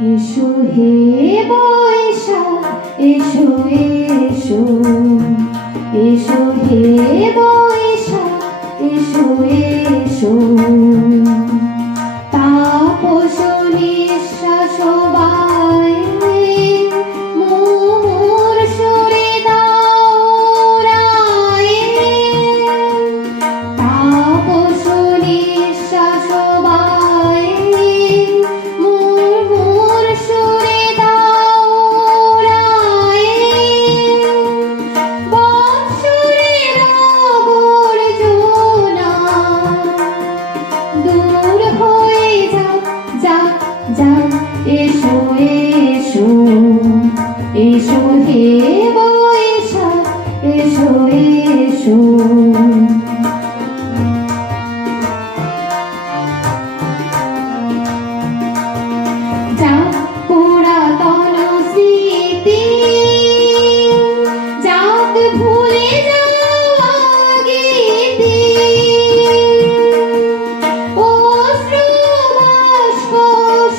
এসো হে বৈশাখ এসো এসো এসো হে বৈশাখ এসো এসো তাপস নিঃশ্বাস বায়ে মোর সুরে দাওরায়ে তাপস নিঃশ্বাস বায়ে মোর সুরে দাওরায়ে বৎসরের আবর্জনা দূর হয়ে যাক যাক যাক এসো এসো এসো হে বৈশাখ এসো এসো যাক পুরাতন স্মৃতি যাক ভুলে যাওয়া গীতি অশ্রু বাষ্প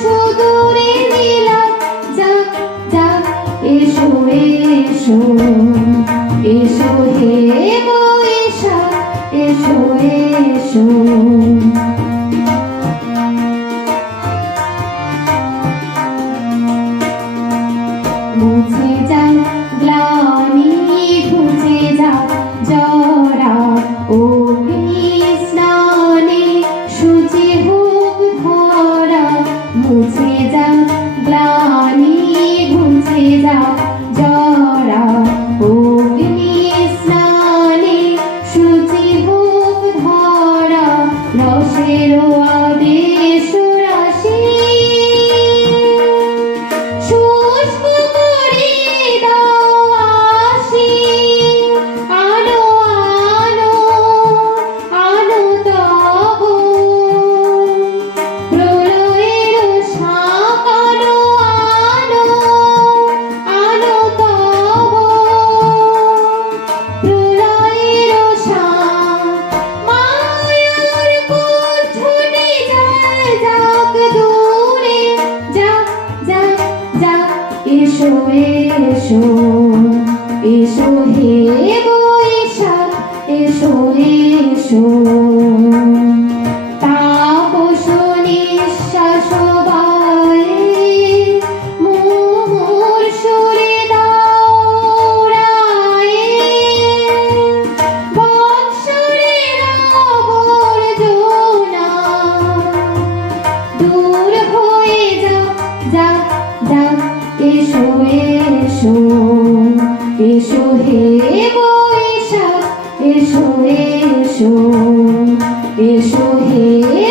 সুদূরে নীলাভ যাক যাক এসো এসো এসো হে বৈশাখ এসো এসো মুছে যাক গ্লানি ঘুচে যাক জরা অগ্নি স্নানে শুচি হোক ধরা মুছে যাক গ্লানি ঘুচে যাক জরা অগ্নি স্নানে শুচি হোক ধরা রসের আবেশ রাশি শুষ্ক করে দাও আশি আনো আনো আনো তব প্রলয়ের শাঁখ আনো আনো আনো তব প্রলয়ের শাঁখ মায়ার কুজ্ঝনে যায় যাক দূরে যাক যাক যাক এসো এসো এসো হে বৈশাখ এসো এসো তাপস নিঃশ্বাস বায়ে মোর সুরে দাওরায়ে বৎসরের আবর্জনা দূর হয়ে যাক যাক যাক এসো এসো এসো হে বৈশাখ এসো এসো এসো হে